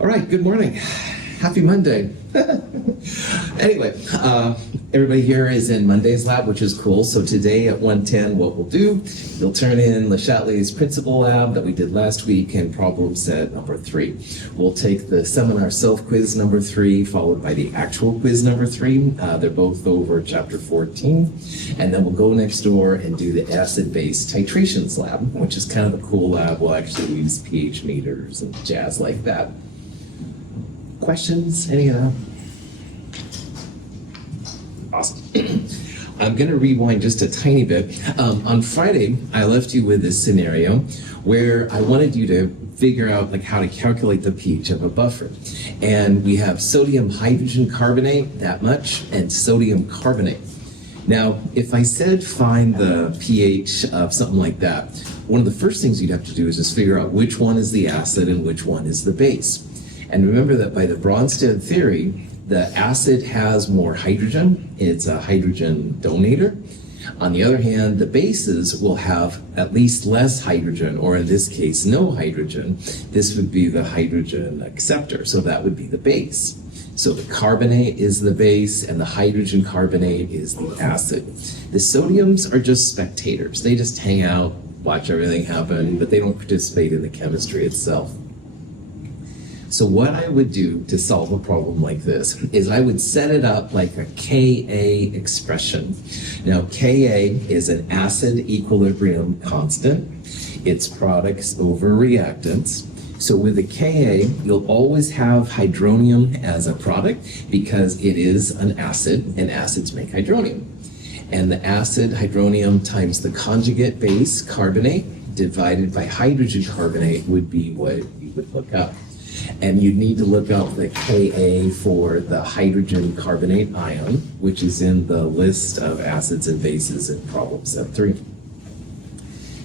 All right, good morning. Happy Monday. Anyway, everybody here is in Monday's lab, which is cool. So today at 1:10, what we'll do, you'll turn in Le Chatelier's principal lab that we did last week and problem set number 3. We'll take the seminar self-quiz number 3, followed by the actual quiz number 3. They're both over chapter 14. And then we'll go next door and do the acid-base titrations lab, which is kind of a cool lab. We'll actually use pH meters and jazz like that. Questions? Any of that? Awesome. I'm going to rewind just a tiny bit. On Friday, I left you with this scenario where I wanted you to figure out how to calculate the pH of a buffer. And we have sodium hydrogen carbonate, that much, and sodium carbonate. Now, if I said find the pH of something like that, one of the first things you'd have to do is just figure out which one is the acid and which one is the base. And remember that by the Bronsted theory, the acid has more hydrogen. It's a hydrogen donator. On the other hand, the bases will have at least less hydrogen, or in this case, no hydrogen. This would be the hydrogen acceptor, so that would be the base. So the carbonate is the base, and the hydrogen carbonate is the acid. The sodiums are just spectators. They just hang out, watch everything happen, but they don't participate in the chemistry itself. So what I would do to solve a problem like this is I would set it up like a Ka expression. Now, Ka is an acid equilibrium constant. It's products over reactants. So with a Ka, you'll always have hydronium as a product because it is an acid, and acids make hydronium. And the acid hydronium times the conjugate base, carbonate, divided by hydrogen carbonate would be what you would look up. And you'd need to look up the Ka for the hydrogen carbonate ion, which is in the list of acids and bases in problem set 3.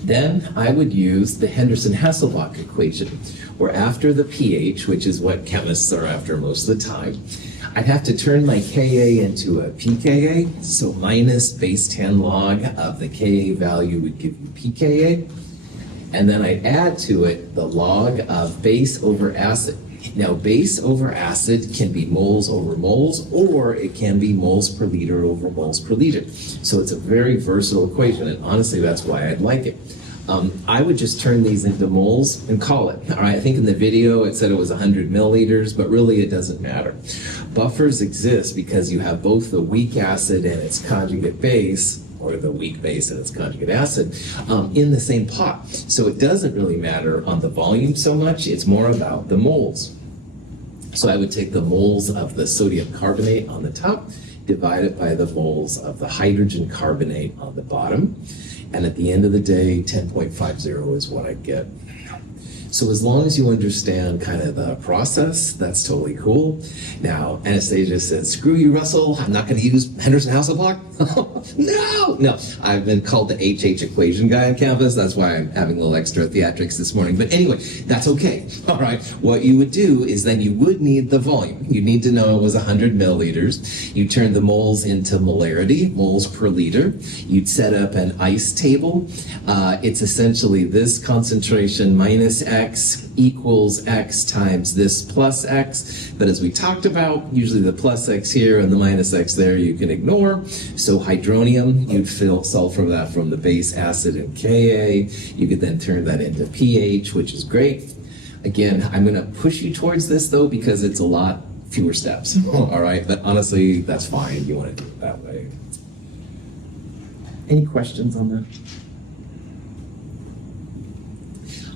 Then I would use the Henderson-Hasselbalch equation, where after the pH, which is what chemists are after most of the time, I'd have to turn my Ka into a pKa, so minus base 10 log of the Ka value would give you pKa. And then I add to it the log of base over acid. Now, base over acid can be moles over moles, or it can be moles per liter over moles per liter. So it's a very versatile equation, and honestly, that's why I'd like it. I would just turn these into moles and call it. All right, I think in the video it said it was 100 milliliters, but really it doesn't matter. Buffers exist because you have both the weak acid and its conjugate base, or the weak base and its conjugate acid, in the same pot. So it doesn't really matter on the volume so much, it's more about the moles. So I would take the moles of the sodium carbonate on the top, divide it by the moles of the hydrogen carbonate on the bottom, and at the end of the day, 10.50 is what I get. So as long as you understand kind of the process, that's totally cool. Now, Anastasia says, screw you, Russell, I'm not going to use Henderson-Hasselbalch. No, I've been called the HH equation guy on campus. That's why I'm having a little extra theatrics this morning. But anyway, that's okay. All right, what you would do is then you would need the volume. You need to know it was 100 milliliters. You turn the moles into molarity, moles per liter. You'd set up an ICE table. It's essentially this concentration minus X equals X times this plus X. But as we talked about, usually the plus X here and the minus X there you can ignore. So hydronium, you'd solve for that from the base acid and Ka. You could then turn that into pH, which is great. Again, I'm going to push you towards this though because it's a lot fewer steps. All right, but honestly, that's fine. You want to do it that way. Any questions on that?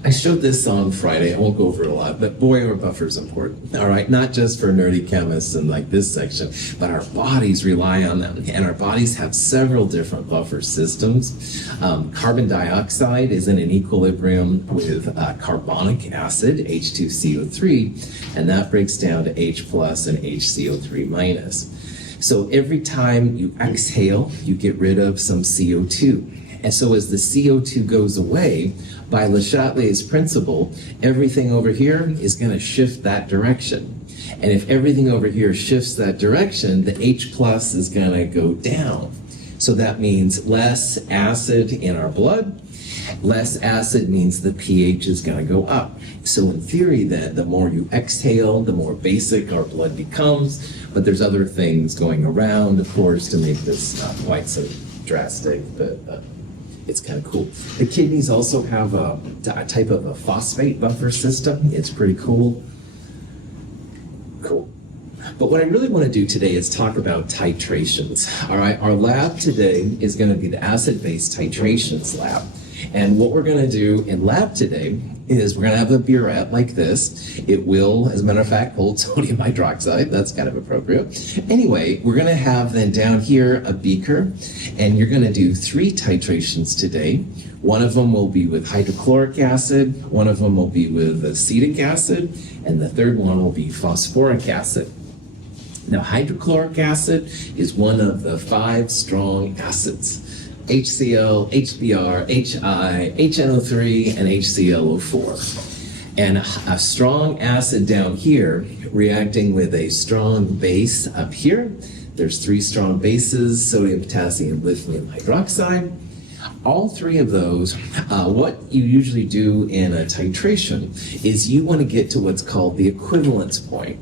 I showed this on Friday. I won't go over it a lot, but boy, are buffers important. All right, not just for nerdy chemists and like this section, but our bodies rely on them, and our bodies have several different buffer systems. Carbon dioxide is in an equilibrium with carbonic acid, H2CO3, and that breaks down to H plus and HCO3 minus. So every time you exhale, you get rid of some CO2. And so as the CO2 goes away, by Le Chatelier's principle, everything over here is going to shift that direction. And if everything over here shifts that direction, the H plus is going to go down. So that means less acid in our blood. Less acid means the pH is going to go up. So in theory then, the more you exhale, the more basic our blood becomes, but there's other things going around, of course, to make this not quite so drastic, but it's kind of cool. The kidneys also have a type of a phosphate buffer system. It's pretty cool. Cool. But what I really want to do today is talk about titrations. All right, our lab today is going to be the acid-base titrations lab. And what we're going to do in lab today is we're going to have a burette like this. It will, as a matter of fact, hold sodium hydroxide. That's kind of appropriate. Anyway, we're going to have then down here a beaker, and you're going to do 3 titrations today. One of them will be with hydrochloric acid, one of them will be with acetic acid, and the third one will be phosphoric acid. Now, hydrochloric acid is one of the 5 strong acids. HCl, HBr, HI, HNO3, and HClO4. And a strong acid down here reacting with a strong base up here. There's 3 strong bases, sodium, potassium, lithium hydroxide. All 3 of those, what you usually do in a titration is you want to get to what's called the equivalence point.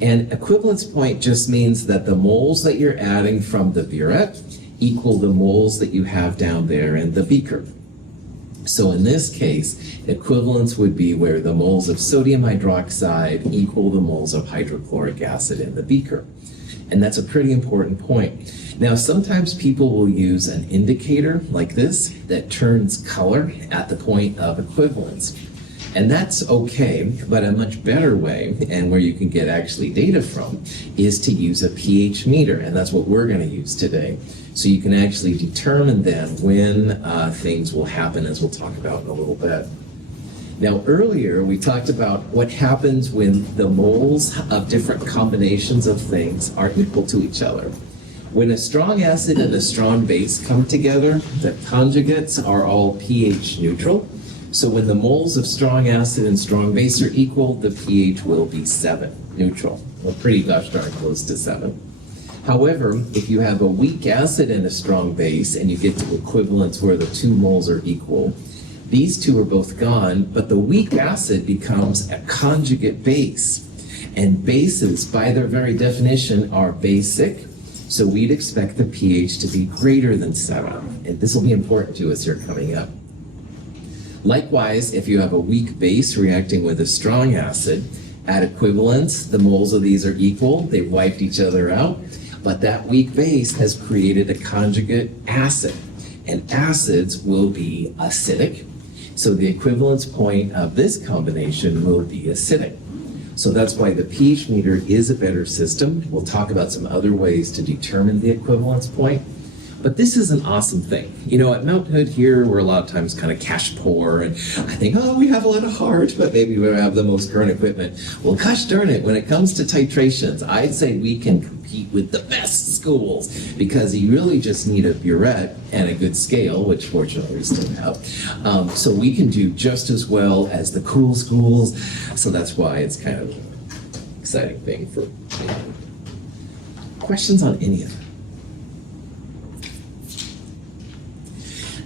And equivalence point just means that the moles that you're adding from the burette equal the moles that you have down there in the beaker. So in this case, equivalence would be where the moles of sodium hydroxide equal the moles of hydrochloric acid in the beaker. And that's a pretty important point. Now, sometimes people will use an indicator like this that turns color at the point of equivalence. And that's okay, but a much better way, and where you can get actually data from, is to use a pH meter, and that's what we're going to use today. So you can actually determine then when things will happen, as we'll talk about in a little bit. Now, earlier we talked about what happens when the moles of different combinations of things are equal to each other. When a strong acid and a strong base come together, the conjugates are all pH neutral. So when the moles of strong acid and strong base are equal, the pH will be 7, neutral. Well, pretty gosh darn close to 7. However, if you have a weak acid and a strong base, and you get to equivalence where the 2 moles are equal, these 2 are both gone, but the weak acid becomes a conjugate base. And bases, by their very definition, are basic. So we'd expect the pH to be greater than 7. And this will be important to us here coming up. Likewise, if you have a weak base reacting with a strong acid, at equivalence, the moles of these are equal. They've wiped each other out. But that weak base has created a conjugate acid. And acids will be acidic. So the equivalence point of this combination will be acidic. So that's why the pH meter is a better system. We'll talk about some other ways to determine the equivalence point. But this is an awesome thing. You know, at Mount Hood here, we're a lot of times kind of cash poor, and I think, oh, we have a lot of heart, but maybe we don't have the most current equipment. Well, gosh darn it, when it comes to titrations, I'd say we can compete with the best schools, because you really just need a burette and a good scale, which fortunately we still have. So we can do just as well as the cool schools. So that's why it's kind of an exciting thing for me. Questions on any of it?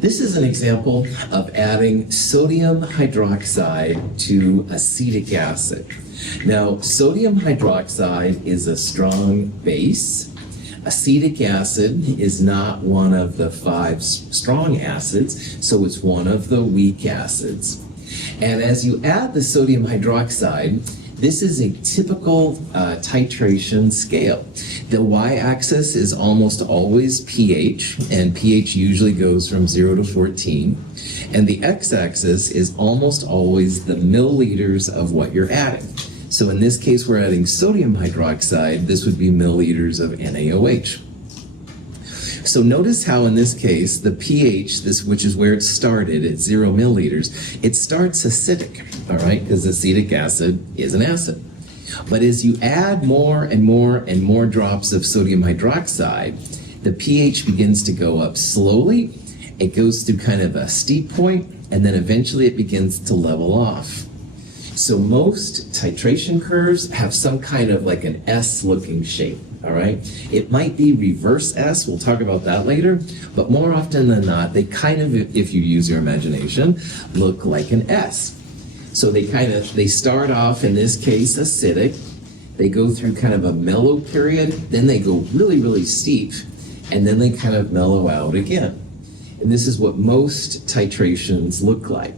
This is an example of adding sodium hydroxide to acetic acid. Now, sodium hydroxide is a strong base. Acetic acid is not one of the 5 strong acids, so it's one of the weak acids. And as you add the sodium hydroxide, this is a typical titration scale. The y-axis is almost always pH, and pH usually goes from 0 to 14. And the x-axis is almost always the milliliters of what you're adding. So in this case, we're adding sodium hydroxide. This would be milliliters of NaOH. So notice how in this case, the pH, which is where it started at 0 milliliters, it starts acidic, all right, because acetic acid is an acid. But as you add more and more and more drops of sodium hydroxide, the pH begins to go up slowly. It goes through kind of a steep point, and then eventually it begins to level off. So most titration curves have some kind of like an S-looking shape. all right? It might be reverse S, we'll talk about that later, but more often than not, they kind of, if you use your imagination, look like an S. So they start off, in this case, acidic, they go through kind of a mellow period, then they go really, really steep, and then they kind of mellow out again. And this is what most titrations look like.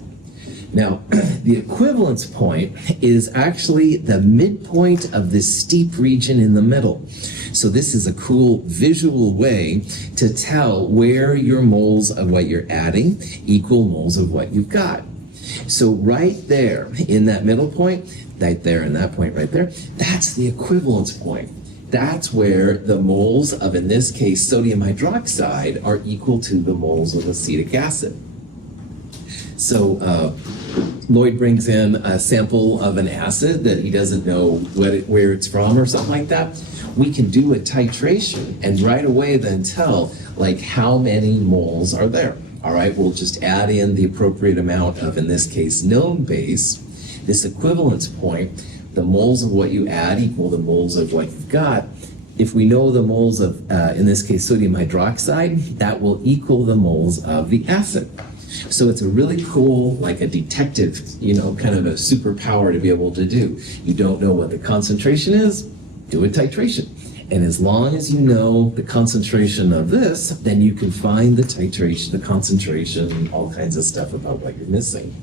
Now, the equivalence point is actually the midpoint of this steep region in the middle. So this is a cool visual way to tell where your moles of what you're adding equal moles of what you've got. So right there in that middle point, right there in that point right there, that's the equivalence point. That's where the moles of, in this case, sodium hydroxide are equal to the moles of acetic acid. So Lloyd brings in a sample of an acid that he doesn't know where it's from or something like that. We can do a titration and right away then tell like how many moles are there. All right, we'll just add in the appropriate amount of, in this case, known base. This equivalence point, the moles of what you add equal the moles of what you've got. If we know the moles of, in this case, sodium hydroxide, that will equal the moles of the acid. So it's a really cool, like a detective, kind of a superpower to be able to do. You don't know what the concentration is, do a titration. And as long as you know the concentration of this, then you can find the titration, the concentration, all kinds of stuff about what you're missing.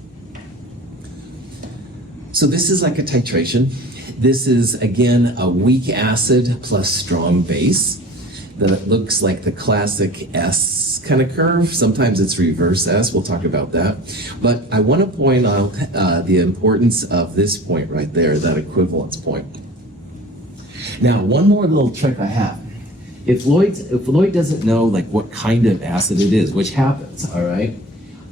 So this is like a titration. This is, again, a weak acid plus strong base. That looks like the classic S kind of curve. Sometimes it's reverse S. We'll talk about that. But I want to point out the importance of this point right there, that equivalence point. Now, one more little trick I have. If Lloyd doesn't know like what kind of acid it is, which happens, all right?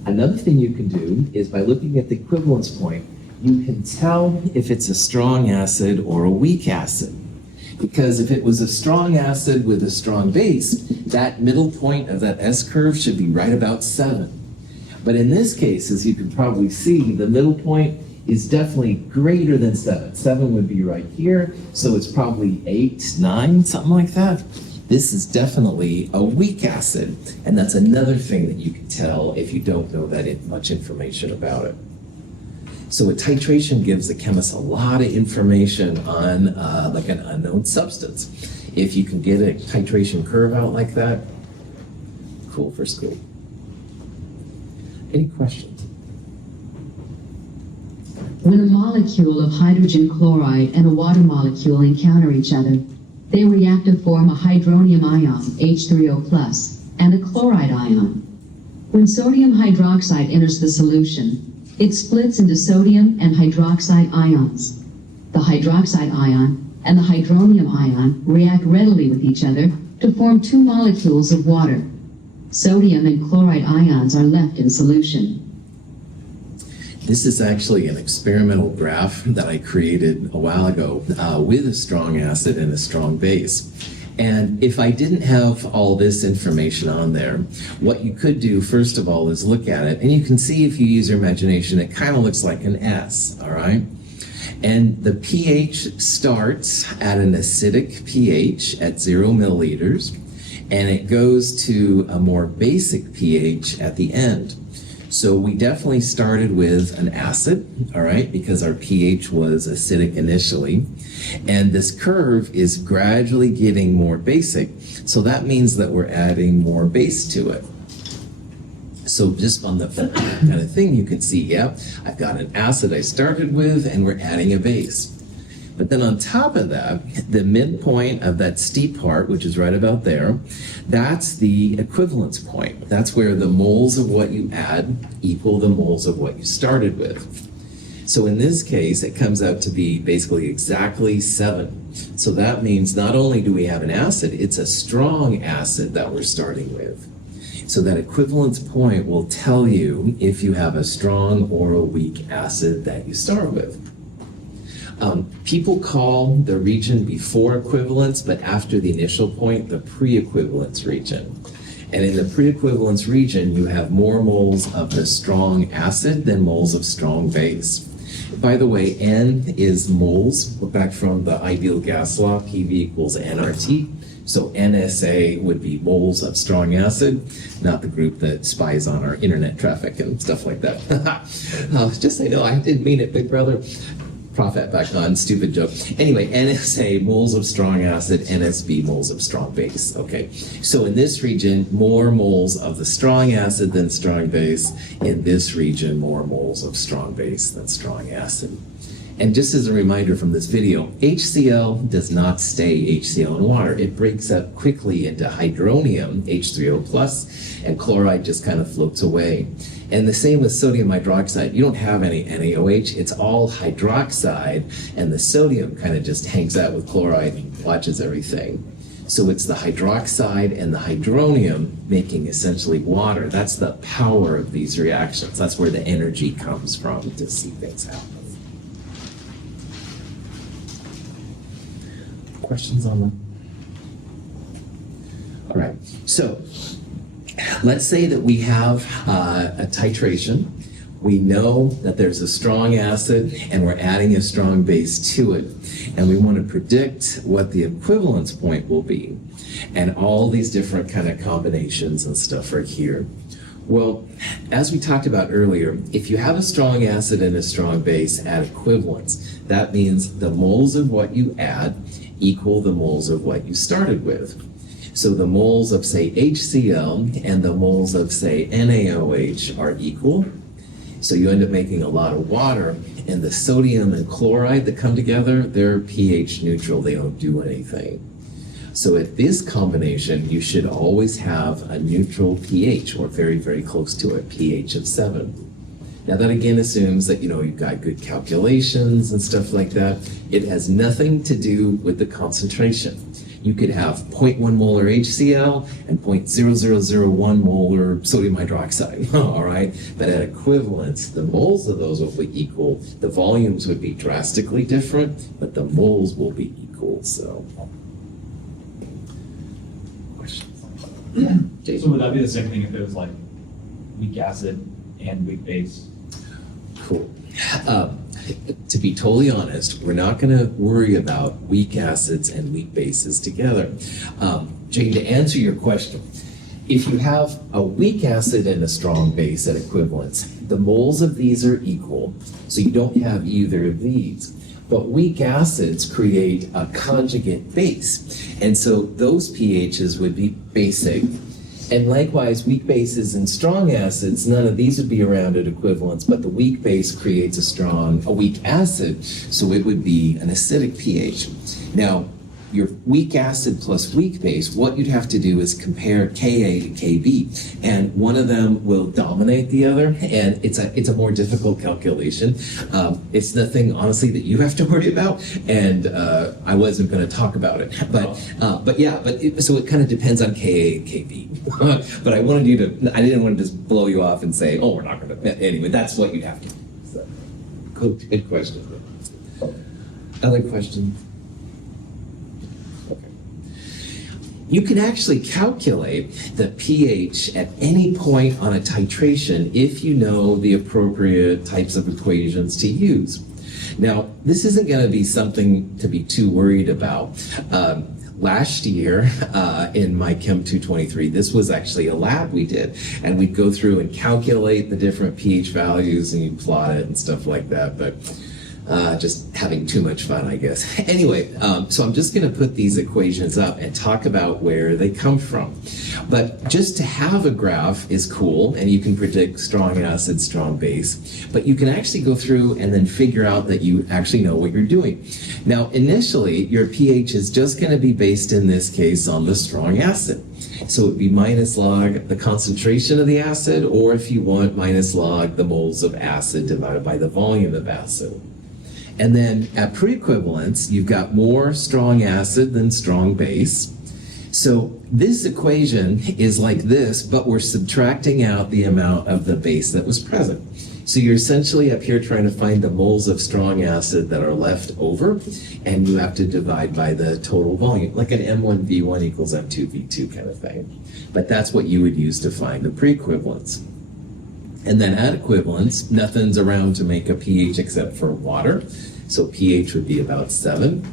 Another thing you can do is by looking at the equivalence point, you can tell if it's a strong acid or a weak acid. Because if it was a strong acid with a strong base, that middle point of that S curve should be right about 7. But in this case, as you can probably see, the middle point is definitely greater than 7. 7 would be right here, so it's probably 8, 9, something like that. This is definitely a weak acid, and that's another thing that you can tell if you don't know that much information about it. So a titration gives the chemist a lot of information on like an unknown substance. If you can get a titration curve out like that, cool for school. Any questions? When a molecule of hydrogen chloride and a water molecule encounter each other, they react to form a hydronium ion, H3O+, and a chloride ion. When sodium hydroxide enters the solution, it splits into sodium and hydroxide ions. The hydroxide ion and the hydronium ion react readily with each other to form 2 molecules of water. Sodium and chloride ions are left in solution. This is actually an experimental graph that I created a while ago with a strong acid and a strong base. And if I didn't have all this information on there, what you could do, first of all, is look at it. And you can see if you use your imagination, it kind of looks like an S, all right? And the pH starts at an acidic pH at 0 milliliters, and it goes to a more basic pH at the end. So we definitely started with an acid, all right, because our pH was acidic initially. And this curve is gradually getting more basic. So that means that we're adding more base to it. So just on the kind of thing, you can see, yeah, I've got an acid I started with, and we're adding a base. But then on top of that, the midpoint of that steep part, which is right about there, that's the equivalence point. That's where the moles of what you add equal the moles of what you started with. So in this case, it comes out to be basically exactly 7. So that means not only do we have an acid, it's a strong acid that we're starting with. So that equivalence point will tell you if you have a strong or a weak acid that you start with. People call the region before equivalence, but after the initial point, the pre-equivalence region. And in the pre-equivalence region, you have more moles of the strong acid than moles of strong base. By the way, N is moles. We're back from the ideal gas law, PV equals nRT. So NSA would be moles of strong acid, not the group that spies on our internet traffic and stuff like that. Just so you know, I didn't mean it, big brother. Profit back on, stupid joke. Anyway, NSA, moles of strong acid, NSB, moles of strong base. Okay, so in this region, more moles of the strong acid than strong base. In this region, more moles of strong base than strong acid. And just as a reminder from this video, HCl does not stay HCl in water. It breaks up quickly into hydronium, H3O+, and chloride just kind of floats away. And the same with sodium hydroxide. You don't have any NaOH. It's all hydroxide, and the sodium kind of just hangs out with chloride and watches everything. So it's the hydroxide and the hydronium making essentially water. That's the power of these reactions. That's where the energy comes from to see things happen. Questions on that? All right, so let's say that we have a titration. We know that there's a strong acid and we're adding a strong base to it. And we want to predict what the equivalence point will be. And all these different kind of combinations and stuff are here. Well, as we talked about earlier, if you have a strong acid and a strong base at equivalence, that means the moles of what you add equal the moles of what you started with. So the moles of, say, HCl and the moles of, say, NaOH are equal. So you end up making a lot of water, and the sodium and chloride that come together, they're pH neutral. They don't do anything. So at this combination, you should always have a neutral pH, or very, very close to it, pH of 7. Now that again assumes that, you've got good calculations and stuff like that. It has nothing to do with the concentration. You could have 0.1 molar HCl and 0.0001 molar sodium hydroxide, all right? But at equivalence, the moles of those will be equal. The volumes would be drastically different, but the moles will be equal, so. Questions? Yeah. Jason? So would that be the same thing if it was like weak acid and weak base? Cool. To be totally honest, we're not going to worry about weak acids and weak bases together. Jane, to answer your question, if you have a weak acid and a strong base at equivalence, the moles of these are equal, so you don't have either of these. But weak acids create a conjugate base, and so those pHs would be basic. And likewise, weak bases and strong acids, none of these would be around at equivalence, but the weak base creates a weak acid, so it would be an acidic pH. Now, your weak acid plus weak base, what you'd have to do is compare Ka to Kb, and one of them will dominate the other, and it's a more difficult calculation. It's nothing, honestly, that you have to worry about, and I wasn't going to talk about it, so it kind of depends on Ka and Kb. But I didn't want to just blow you off and say, oh, we're not going to. Anyway, that's what you'd have to do. So, good question. Other questions? You can actually calculate the pH at any point on a titration if you know the appropriate types of equations to use. Now, this isn't going to be something to be too worried about. Last year in my Chem 223, this was actually a lab we did, and we'd go through and calculate the different pH values and you'd plot it and stuff like that, but just having too much fun, I guess. Anyway, so I'm just going to put these equations up and talk about where they come from. But just to have a graph is cool, and you can predict strong acid, strong base. But you can actually go through and then figure out that you actually know what you're doing. Now, initially, your pH is just going to be based in this case on the strong acid. So it would be minus log the concentration of the acid, or if you want, minus log the moles of acid divided by the volume of acid. And then at pre-equivalence, you've got more strong acid than strong base. So this equation is like this, but we're subtracting out the amount of the base that was present. So you're essentially up here trying to find the moles of strong acid that are left over, and you have to divide by the total volume, like an M1V1 equals M2V2 kind of thing. But that's what you would use to find the pre-equivalence. And then at equivalence, nothing's around to make a pH except for water. So pH would be about 7.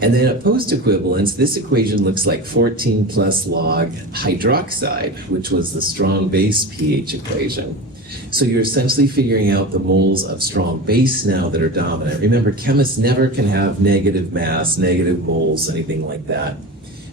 And then at post-equivalence, this equation looks like 14 plus log hydroxide, which was the strong base pH equation. So you're essentially figuring out the moles of strong base now that are dominant. Remember, chemists never can have negative mass, negative moles, anything like that.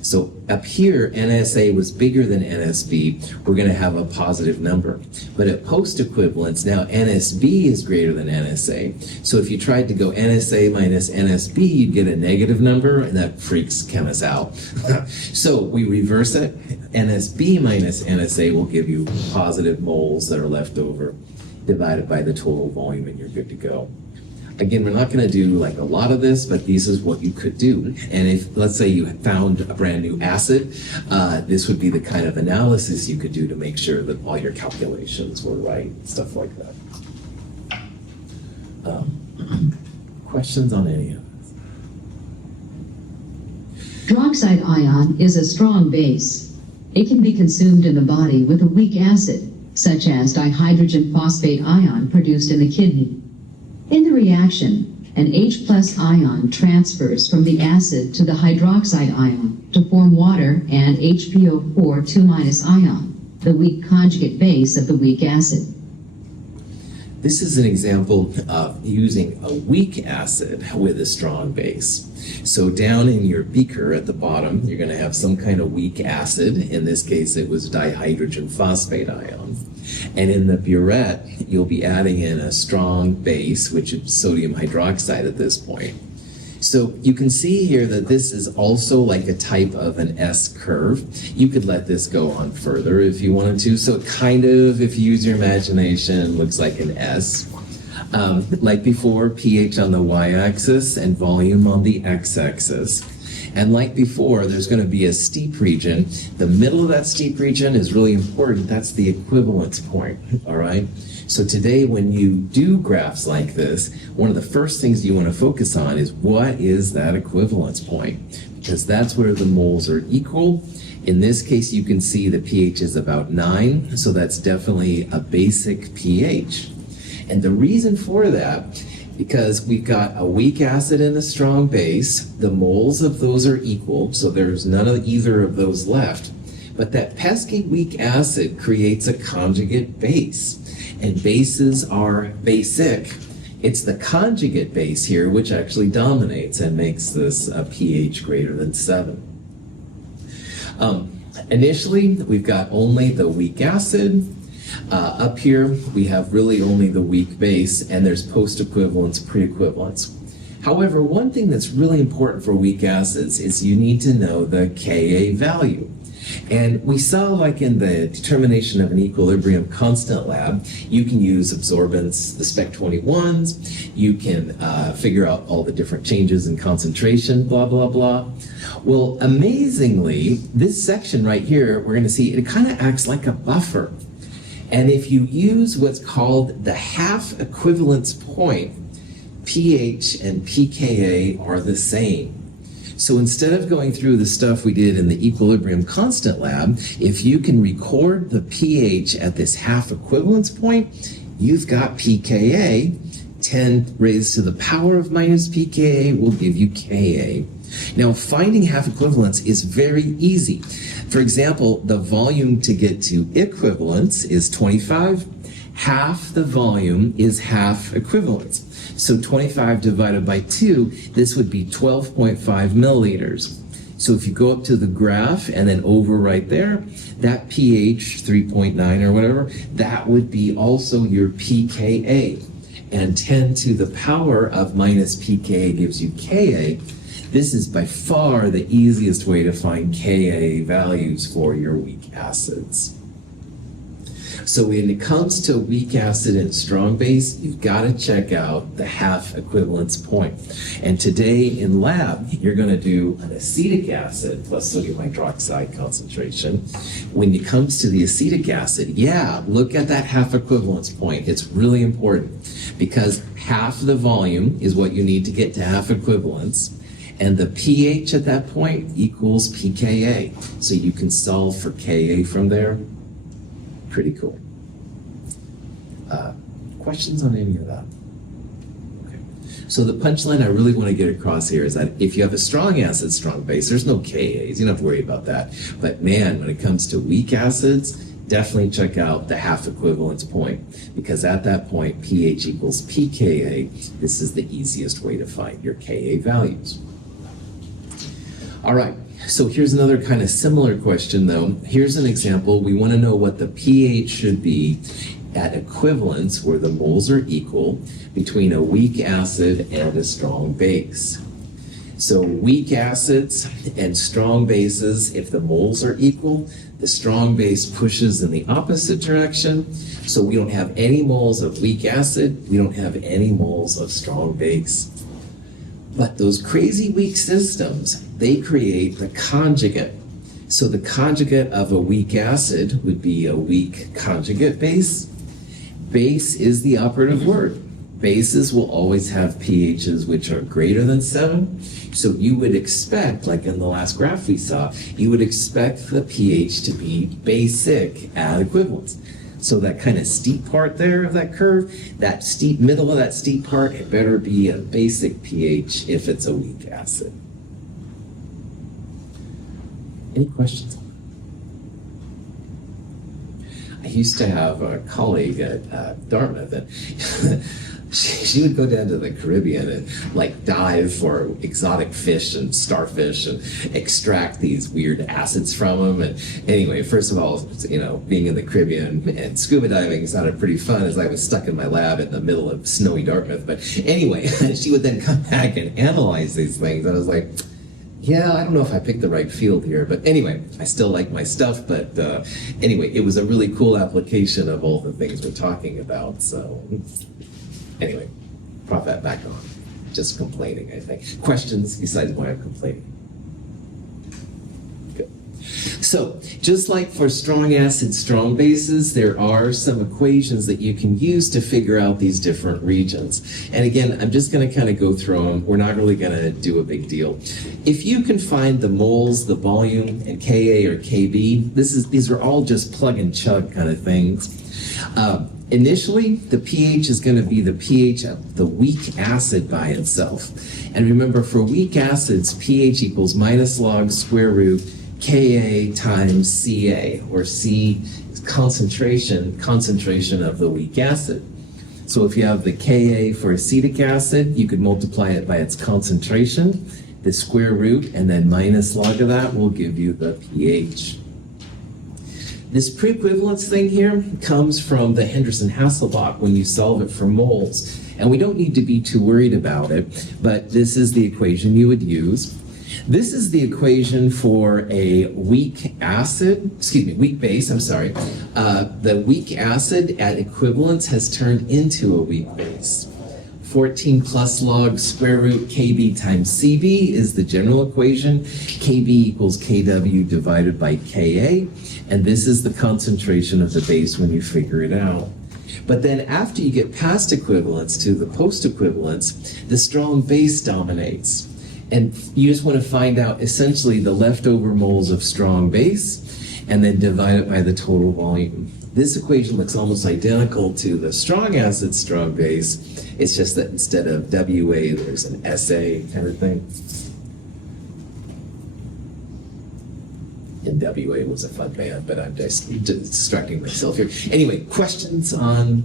So up here, NSA was bigger than NSB. We're going to have a positive number. But at post-equivalence, now NSB is greater than NSA. So if you tried to go NSA minus NSB, you'd get a negative number, and that freaks chemists out. So we reverse it. NSB minus NSA will give you positive moles that are left over, divided by the total volume, and you're good to go. Again, we're not going to do like a lot of this, but this is what you could do. And if, let's say you found a brand new acid, this would be the kind of analysis you could do to make sure that all your calculations were right, stuff like that. Questions on any of this? Hydroxide ion is a strong base. It can be consumed in the body with a weak acid, such as dihydrogen phosphate ion produced in the kidney. In the reaction, an H plus ion transfers from the acid to the hydroxide ion to form water and HPO4 2- ion, the weak conjugate base of the weak acid. This is an example of using a weak acid with a strong base. So down in your beaker at the bottom, you're going to have some kind of weak acid. In this case, it was dihydrogen phosphate ion. And in the burette, you'll be adding in a strong base, which is sodium hydroxide at this point. So you can see here that this is also like a type of an S curve. You could let this go on further if you wanted to. So it kind of, if you use your imagination, looks like an S. Like before, pH on the y-axis and volume on the x-axis. And like before, there's going to be a steep region. The middle of that steep region is really important. That's the equivalence point, all right? So today, when you do graphs like this, one of the first things you want to focus on is what is that equivalence point? Because that's where the moles are equal. In this case, you can see the pH is about 9, so that's definitely a basic pH. And the reason for that, because we've got a weak acid and a strong base, the moles of those are equal, so there's none of either of those left. But that pesky weak acid creates a conjugate base, and bases are basic. It's the conjugate base here which actually dominates and makes this a pH greater than 7. Initially, we've got only the weak acid. Up here, we have really only the weak base, and there's post-equivalence, pre-equivalence. However, one thing that's really important for weak acids is you need to know the Ka value. And we saw, like in the determination of an equilibrium constant lab, you can use absorbance, the spec 21s, you can figure out all the different changes in concentration, blah, blah, blah. Well, amazingly, this section right here, we're going to see it kind of acts like a buffer. And if you use what's called the half equivalence point, pH and pKa are the same. So instead of going through the stuff we did in the equilibrium constant lab, if you can record the pH at this half equivalence point, you've got pKa. 10 raised to the power of minus pKa will give you Ka. Now, finding half equivalence is very easy. For example, the volume to get to equivalence is 25. Half the volume is half equivalence. So 25 divided by 2, this would be 12.5 milliliters. So if you go up to the graph and then over right there, that pH, 3.9 or whatever, that would be also your pKa. And 10 to the power of minus pKa gives you Ka. This is by far the easiest way to find Ka values for your weak acids. So when it comes to weak acid and strong base, you've got to check out the half equivalence point. And today in lab, you're going to do an acetic acid plus sodium hydroxide concentration. When it comes to the acetic acid, yeah, look at that half equivalence point. It's really important because half the volume is what you need to get to half equivalence. And the pH at that point equals pKa. So you can solve for Ka from there. Pretty cool. Questions on any of that? Okay. So the punchline I really want to get across here is that if you have a strong acid, strong base, there's no Kas. You don't have to worry about that. But man, when it comes to weak acids, definitely check out the half equivalence point, because at that point, pH equals pKa. This is the easiest way to find your Ka values. All right, so here's another kind of similar question though. Here's an example. We want to know what the pH should be at equivalence, where the moles are equal, between a weak acid and a strong base. So weak acids and strong bases, if the moles are equal, the strong base pushes in the opposite direction. So we don't have any moles of weak acid, we don't have any moles of strong base. But those crazy weak systems, they create the conjugate. So the conjugate of a weak acid would be a weak conjugate base. Base is the operative word. Bases will always have pHs which are greater than 7. So you would expect, like in the last graph we saw, you would expect the pH to be basic at equivalence. So that kind of steep part there of that curve, that steep middle of that steep part, it better be a basic pH if it's a weak acid. Any questions? I used to have a colleague at Dartmouth, and she would go down to the Caribbean and like dive for exotic fish and starfish and extract these weird acids from them. And anyway, first of all, you know, being in the Caribbean and scuba diving sounded pretty fun as I was stuck in my lab in the middle of snowy Dartmouth. But anyway, she would then come back and analyze these things. I was like, yeah, I don't know if I picked the right field here, but anyway, I still like my stuff, but anyway, it was a really cool application of all the things we're talking about, so anyway, brought that back on. Just complaining, I think. Questions besides why I'm complaining? Good. So, just like for strong acids, strong bases, there are some equations that you can use to figure out these different regions. And again, I'm just going to kind of go through them. We're not really going to do a big deal. If you can find the moles, the volume, and Ka or Kb, these are all just plug and chug kind of things. Initially, the pH is going to be the pH of the weak acid by itself. And remember, for weak acids, pH equals minus log square root Ka times Ca, or C is concentration of the weak acid. So if you have the Ka for acetic acid, you could multiply it by its concentration, the square root, and then minus log of that will give you the pH. This pre-equivalence thing here comes from the Henderson-Hasselbalch when you solve it for moles. And we don't need to be too worried about it, but this is the equation you would use. This is the equation for a weak base, I'm sorry. The weak acid at equivalence has turned into a weak base. 14 plus log square root Kb times Cb is the general equation. Kb equals Kw divided by Ka, and this is the concentration of the base when you figure it out. But then after you get past equivalence to the post-equivalence, the strong base dominates. And you just want to find out essentially the leftover moles of strong base and then divide it by the total volume. This equation looks almost identical to the strong acid, strong base. It's just that instead of Wa, there's an Sa kind of thing. And Wa was a fun band, but I'm just distracting myself here. Anyway, questions on...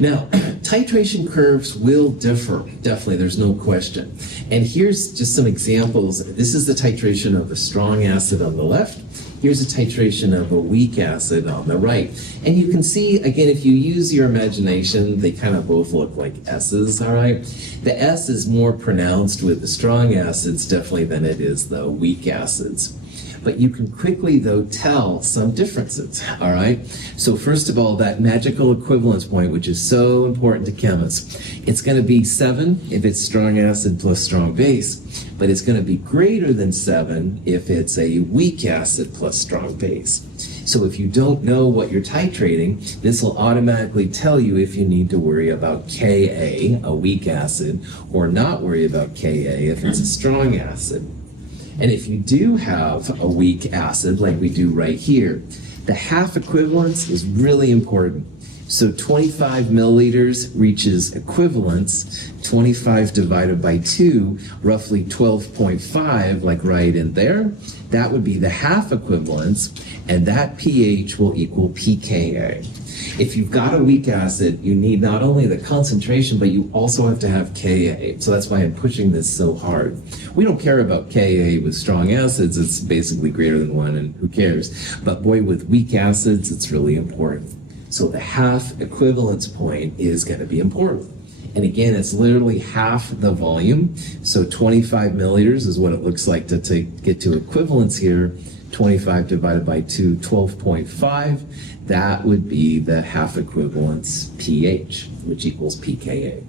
Now, titration curves will differ, definitely, there's no question. And here's just some examples. This is the titration of a strong acid on the left. Here's a titration of a weak acid on the right. And you can see, again, if you use your imagination, they kind of both look like S's, all right? The S is more pronounced with the strong acids, definitely, than it is the weak acids. But you can quickly, though, tell some differences, all right? So first of all, that magical equivalence point, which is so important to chemists, it's going to be 7 if it's strong acid plus strong base, but it's going to be greater than 7 if it's a weak acid plus strong base. So if you don't know what you're titrating, this will automatically tell you if you need to worry about Ka, a weak acid, or not worry about Ka if it's a strong acid. And if you do have a weak acid, like we do right here, the half equivalence is really important. So 25 milliliters reaches equivalence. 25 divided by 2, roughly 12.5, like right in there. That would be the half equivalence, and that pH will equal pKa. If you've got a weak acid, you need not only the concentration, but you also have to have Ka. So that's why I'm pushing this so hard. We don't care about Ka with strong acids. It's basically greater than 1, and who cares? But boy, with weak acids, it's really important. So the half equivalence point is going to be important. And again, it's literally half the volume. So 25 milliliters is what it looks like to get to equivalence here. 25 divided by 2, 12.5. That would be the half equivalence pH, which equals pKa.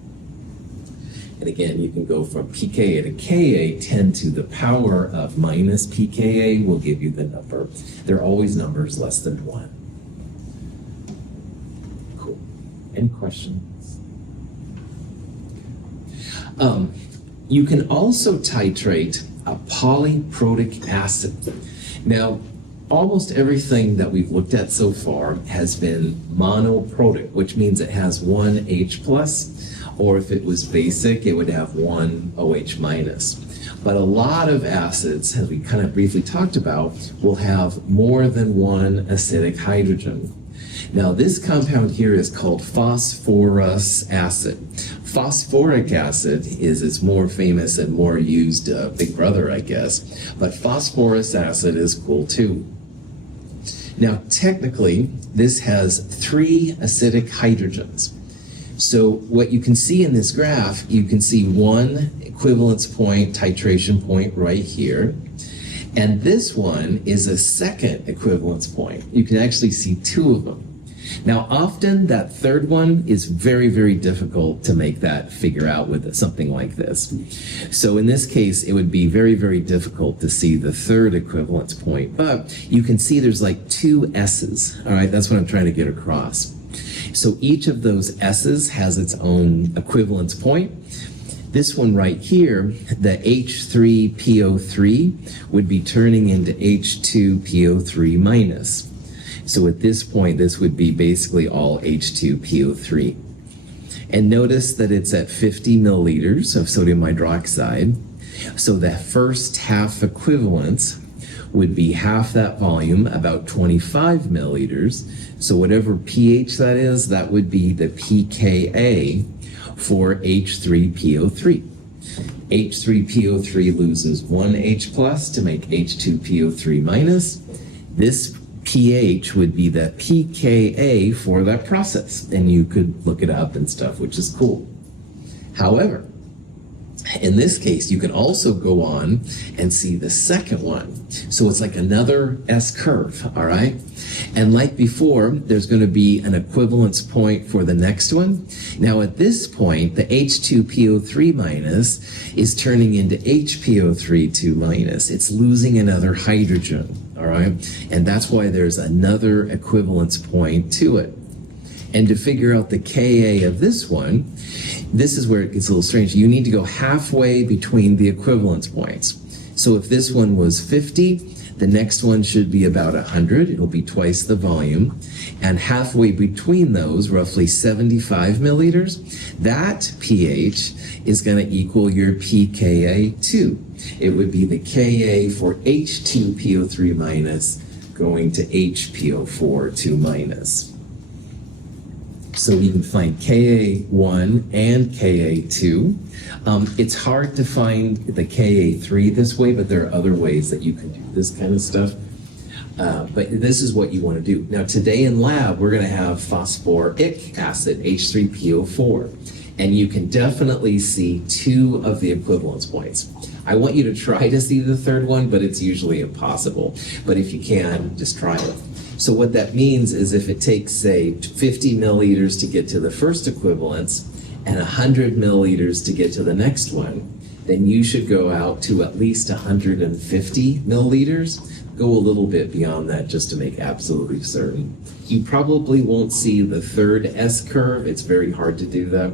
And again, you can go from pKa to Ka, 10 to the power of minus pKa will give you the number. They're always numbers less than 1. Cool. Any questions? You can also titrate a polyprotic acid. Now, almost everything that we've looked at so far has been monoprotic, which means it has one H plus, or if it was basic, it would have one OH minus. But a lot of acids, as we kind of briefly talked about, will have more than one acidic hydrogen. Now, this compound here is called phosphorus acid. Phosphoric acid is its more famous and more used big brother, I guess. But phosphorus acid is cool too. Now, technically, this has 3 acidic hydrogens. So what you can see in this graph, you can see one equivalence point, titration point right here. And this one is a second equivalence point. You can actually see 2 of them. Now, often that third one is very, very difficult to make that figure out with something like this. So in this case, it would be very, very difficult to see the third equivalence point. But you can see there's like 2 S's. All right, that's what I'm trying to get across. So each of those S's has its own equivalence point. This one right here, the H3PO3 would be turning into H2PO3 minus. So at this point, this would be basically all H2PO3. And notice that it's at 50 milliliters of sodium hydroxide. So the first half equivalence would be half that volume, about 25 milliliters. So whatever pH that is, that would be the pKa for H3PO3. H3PO3 loses one H plus to make H2PO3 minus. This pH would be the pKa for that process, and you could look it up and stuff, which is cool. However, in this case, you can also go on and see the second one. So it's like another S curve, all right? And like before, there's going to be an equivalence point for the next one. Now at this point, the H2PO3 minus is turning into HPO3 2 minus. It's losing another hydrogen, all right? And that's why there's another equivalence point to it. And to figure out the Ka of this one, this is where it gets a little strange. You need to go halfway between the equivalence points. So if this one was 50, the next one should be about 100. It'll be twice the volume. And halfway between those, roughly 75 milliliters, that pH is going to equal your pKa2. It would be the Ka for H2PO3 minus going to HPO4 2 minus. So you can find Ka1 and Ka2. It's hard to find the Ka3 this way, but there are other ways that you can do this kind of stuff. But this is what you want to do. Now today in lab, we're going to have phosphoric acid, H3PO4. And you can definitely see 2 of the equivalence points. I want you to try to see the third one, but it's usually impossible. But if you can, just try it. So what that means is if it takes, say, 50 milliliters to get to the first equivalence and 100 milliliters to get to the next one, then you should go out to at least 150 milliliters. go a little bit beyond that just to make absolutely certain. You probably won't see the third S curve. It's very hard to do that,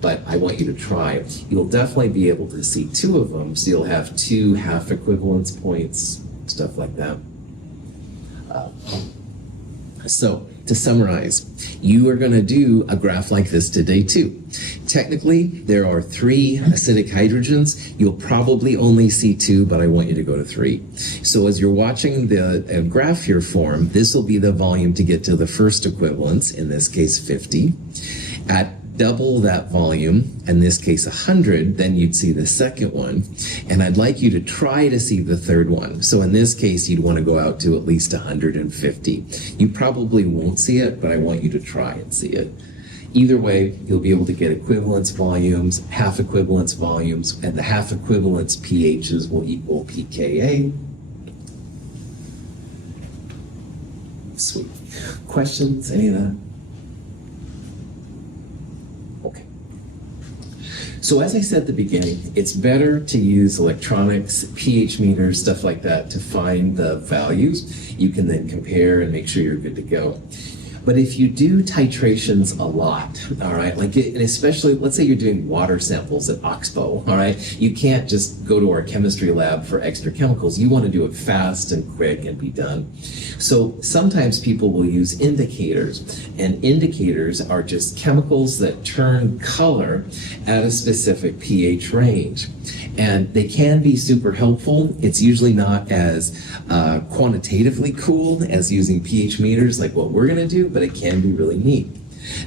but I want you to try it. You'll definitely be able to see two of them, so you'll have two half equivalence points, stuff like that. So, to summarize, you are going to do a graph like this today too. Technically, there are 3 acidic hydrogens. You'll probably only see 2, but I want you to go to 3. So as you're watching the graph here form, this will be the volume to get to the first equivalence, in this case 50. At double that volume, in this case 100, then you'd see the second one. And I'd like you to try to see the third one. So in this case, you'd want to go out to at least 150. You probably won't see it, but I want you to try and see it. Either way, you'll be able to get equivalence volumes, half equivalence volumes, and the half equivalence pHs will equal pKa. Sweet. Questions? Any of that? Okay. So as I said at the beginning, it's better to use electronics, pH meters, stuff like that to find the values. You can then compare and make sure you're good to go. But if you do titrations a lot, all right, and especially, let's say you're doing water samples at Oxbow, all right, you can't just go to our chemistry lab for extra chemicals. You want to do it fast and quick and be done. So sometimes people will use indicators, and indicators are just chemicals that turn color at a specific pH range. And they can be super helpful. It's usually not as quantitatively cool as using pH meters like what we're going to do, but it can be really neat.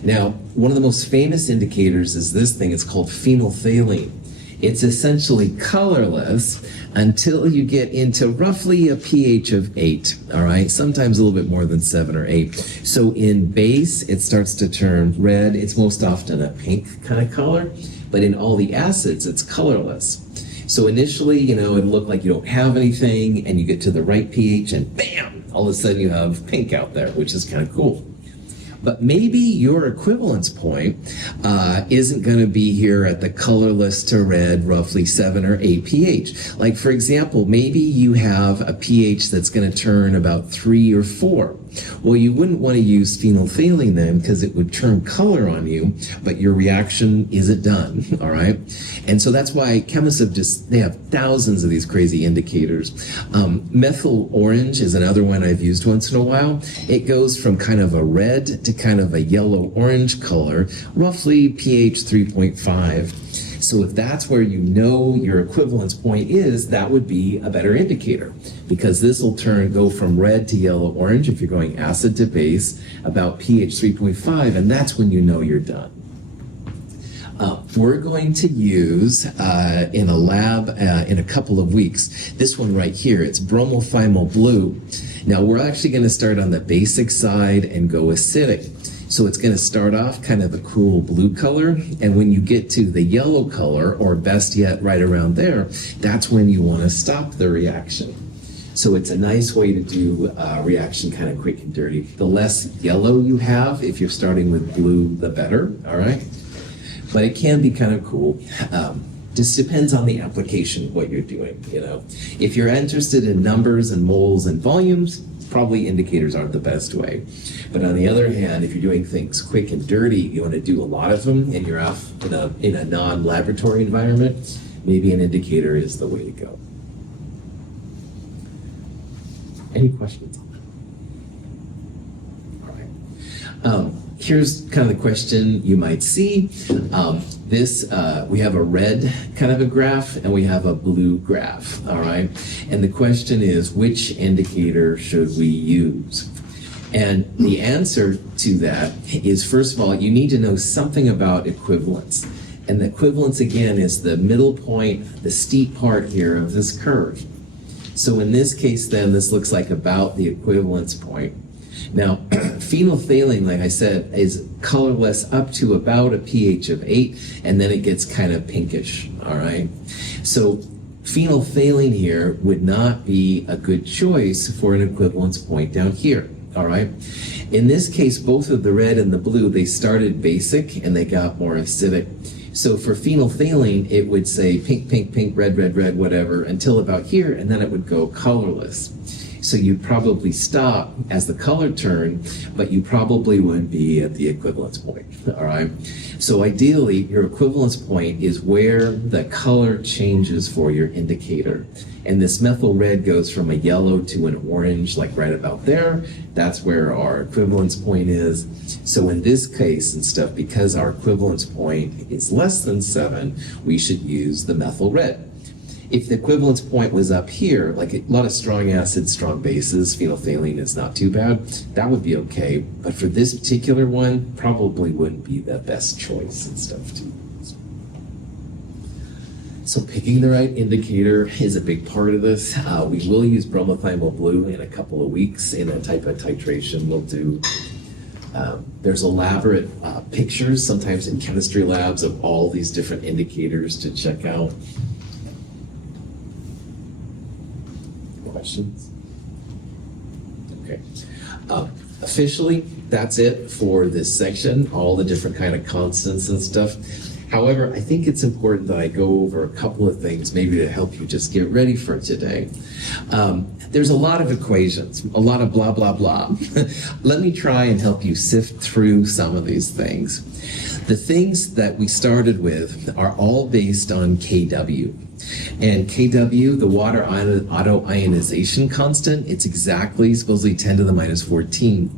Now, one of the most famous indicators is this thing. It's called phenolphthalein. It's essentially colorless until you get into roughly a pH of 8, all right? Sometimes a little bit more than 7 or 8. So in base, it starts to turn red. It's most often a pink kind of color, but in all the acids, it's colorless. So initially, it'll look like you don't have anything, and you get to the right pH, and bam, all of a sudden you have pink out there, which is kind of cool. But maybe your equivalence point isn't going to be here at the colorless to red, roughly 7 or 8 pH. Like, for example, maybe you have a pH that's going to turn about 3 or 4. Well, you wouldn't want to use phenolphthalein then, because it would turn color on you, but your reaction isn't done, all right? And so that's why chemists they have thousands of these crazy indicators. Methyl orange is another one I've used once in a while. It goes from kind of a red to kind of a yellow-orange color, roughly pH 3.5. So if that's where your equivalence point is, that would be a better indicator, because this will go from red to yellow-orange if you're going acid to base, about pH 3.5, and that's when you're done. We're going to use in a lab in a couple of weeks, this one right here. It's bromothiamyl blue. Now we're actually going to start on the basic side and go acidic. So it's going to start off kind of a cool blue color, and when you get to the yellow color, or best yet right around there, that's when you want to stop the reaction. So it's a nice way to do a reaction kind of quick and dirty. The less yellow you have, if you're starting with blue, the better, all right? But it can be kind of cool. Just depends on the application, what you're doing, If you're interested in numbers and moles and volumes, probably indicators aren't the best way. But on the other hand, if you're doing things quick and dirty, you want to do a lot of them, and you're off in a non-laboratory environment, maybe an indicator is the way to go. Any questions on that? All right. Here's kind of the question you might see. We have a red kind of a graph, and we have a blue graph, all right? And the question is, which indicator should we use? And the answer to that is, first of all, you need to know something about equivalence. And the equivalence, again, is the middle point, the steep part here of this curve. So in this case, then, this looks like about the equivalence point. Now, phenolphthalein, like I said, is colorless up to about a pH of 8, and then it gets kind of pinkish, all right? So phenolphthalein here would not be a good choice for an equivalence point down here, all right? In this case, both of the red and the blue, they started basic, and they got more acidic. So for phenolphthalein, it would say pink, pink, pink, red, red, red, whatever, until about here, and then it would go colorless. So you'd probably stop as the color turned, but you probably wouldn't be at the equivalence point, all right? So ideally, your equivalence point is where the color changes for your indicator. And this methyl red goes from a yellow to an orange, like right about there. That's where our equivalence point is. So in this case and stuff, because our equivalence point is less than 7, we should use the methyl red. If the equivalence point was up here, like a lot of strong acids, strong bases, phenolphthalein is not too bad, that would be okay. But for this particular one, probably wouldn't be the best choice and stuff too. So picking the right indicator is a big part of this. We will use bromothymol blue in a couple of weeks in a type of titration we'll do. There's elaborate pictures, sometimes in chemistry labs, of all these different indicators to check out. Questions? Okay. Officially, that's it for this section, all the different kind of constants and stuff. However, I think it's important that I go over a couple of things maybe to help you just get ready for today. There's a lot of equations, a lot of blah, blah, blah. Let me try and help you sift through some of these things. The things that we started with are all based on Kw. And Kw, the water auto-ionization constant, it's exactly supposedly 10 to the minus 14.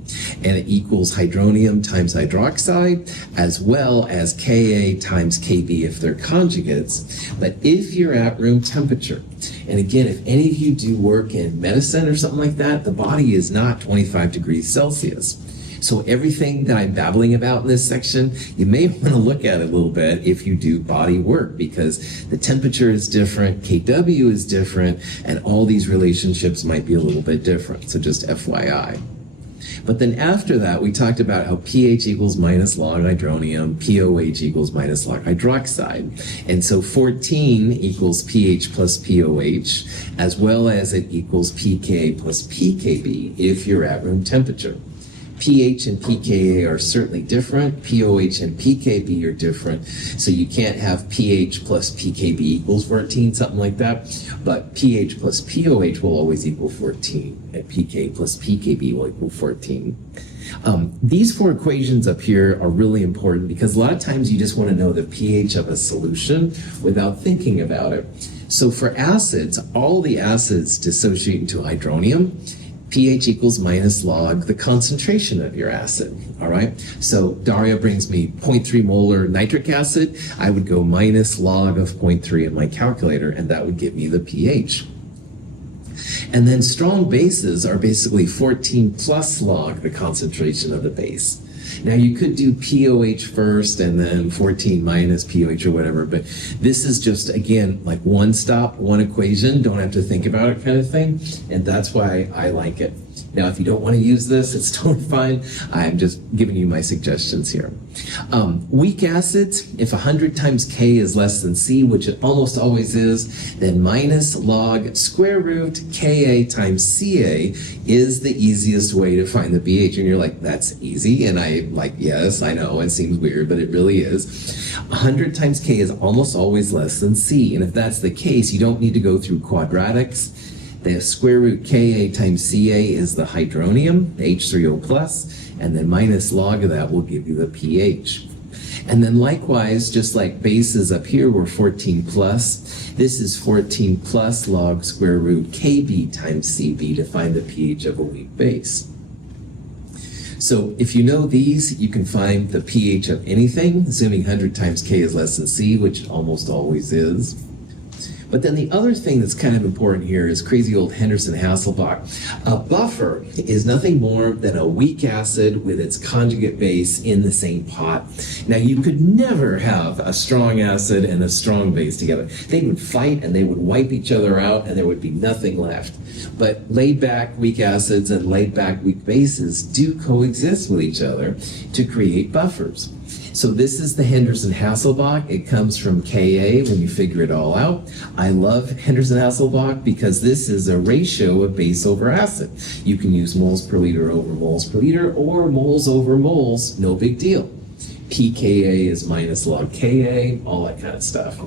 And it equals hydronium times hydroxide, as well as Ka times Kb if they're conjugates. But if you're at room temperature, and again, if any of you do work in medicine or something like that, the body is not 25 degrees Celsius. So everything that I'm babbling about in this section, you may want to look at it a little bit if you do body work, because the temperature is different, Kw is different, and all these relationships might be a little bit different. So just FYI. But then after that, we talked about how pH equals minus log hydronium, POH equals minus log hydroxide. And so 14 equals pH plus POH, as well as it equals pK plus PKB if you're at room temperature. pH and pKa are certainly different. POH and PKB are different. So you can't have pH plus PKB equals 14, something like that. But pH plus POH will always equal 14, and pK plus PKB will equal 14. These four equations up here are really important because a lot of times you just want to know the pH of a solution without thinking about it. So for acids, all the acids dissociate into hydronium. pH equals minus log the concentration of your acid, all right? So Daria brings me 0.3 molar nitric acid. I would go minus log of 0.3 in my calculator, and that would give me the pH. And then strong bases are basically 14 plus log the concentration of the base. Now you could do POH first and then 14 minus POH or whatever, but this is just, again, like one stop, one equation, don't have to think about it kind of thing, and that's why I like it. Now, if you don't want to use this, it's totally fine. I'm just giving you my suggestions here. Weak acids, if 100 times K is less than C, which it almost always is, then minus log square root Ka times Ca is the easiest way to find the pH. And you're like, that's easy. And I'm like, yes, I know, it seems weird, but it really is. 100 times K is almost always less than C. And if that's the case, you don't need to go through quadratics. The square root Ka times Ca is the hydronium, H3O plus, and then minus log of that will give you the pH. And then likewise, just like bases up here were 14 plus, this is 14 plus log square root Kb times Cb to find the pH of a weak base. So if you know these, you can find the pH of anything, assuming 100 times K is less than C, which it almost always is. But then the other thing that's kind of important here is crazy old Henderson-Hasselbalch. A buffer is nothing more than a weak acid with its conjugate base in the same pot. Now, you could never have a strong acid and a strong base together. They would fight and they would wipe each other out and there would be nothing left. But laid-back weak acids and laid-back weak bases do coexist with each other to create buffers. So this is the Henderson-Hasselbalch. It comes from Ka when you figure it all out. I love Henderson-Hasselbalch because this is a ratio of base over acid. You can use moles per liter over moles per liter or moles over moles, no big deal. pKa is minus log Ka, all that kind of stuff.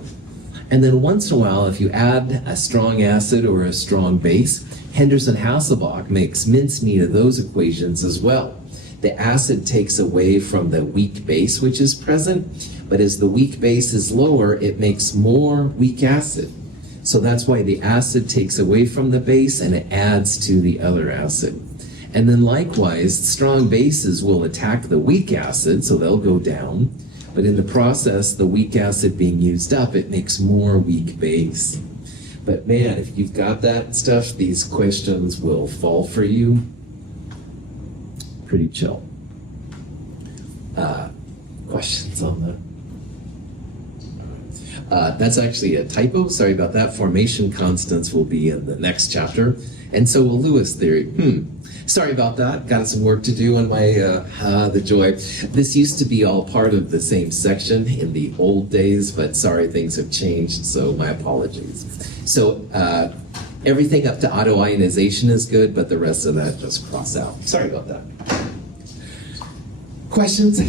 And then once in a while, if you add a strong acid or a strong base, Henderson-Hasselbalch makes mincemeat of those equations as well. The acid takes away from the weak base which is present, but as the weak base is lower, it makes more weak acid. So that's why the acid takes away from the base and it adds to the other acid. And then likewise, strong bases will attack the weak acid, so they'll go down. But in the process, the weak acid being used up, it makes more weak base. But man, if you've got that stuff, these questions will fall for you. Pretty chill. Questions on that? That's actually a typo. Sorry about that. Formation constants will be in the next chapter. And so will Lewis theory. Sorry about that. Got some work to do on my, the joy. This used to be all part of the same section in the old days, but sorry, things have changed, so my apologies. So everything up to autoionization is good, but the rest of that just cross out. Sorry about that. Questions?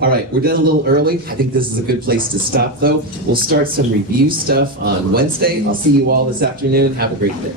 All right, we're done a little early. I think this is a good place to stop, though. We'll start some review stuff on Wednesday. I'll see you all this afternoon. Have a great day.